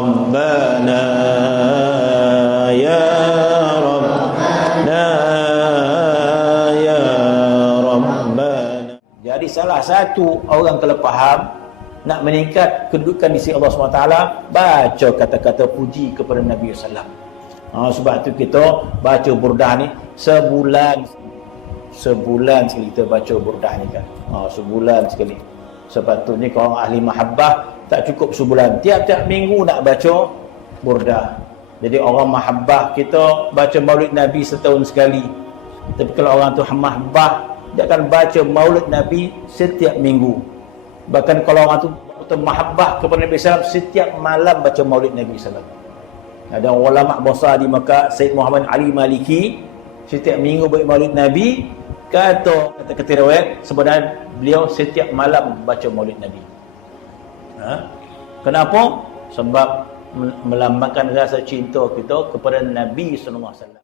ربنا يا ربنا يا ربنا Jadi salah satu orang kalau faham nak meningkat kedudukan di sisi Allah SWT baca kata-kata puji kepada Nabi SAW ha, sebab tu kita baca burdah ni sebulan sebulan sekali kita baca burdah ni kan ha, sebulan sekali sepatutnya kalau orang ahli mahabbah tak cukup sebulan tiap-tiap minggu nak baca burdah jadi orang mahabbah kita baca maulid Nabi setahun sekali tapi kalau orang tu mahabbah dia akan baca maulid Nabi setiap minggu Bahkan kalau orang tu betul mahabbah kepada Nabi SAW, setiap malam baca maulid Nabi SAW. Ada ulama besar di Makkah, Said Muhammad Ali Maliki, setiap minggu baca maulid Nabi, kata kata riwayat sebenarnya beliau setiap malam baca maulid Nabi. Ha? Kenapa? Sebab melambangkan rasa cinta kita kepada Nabi sallallahu alaihi wasallam.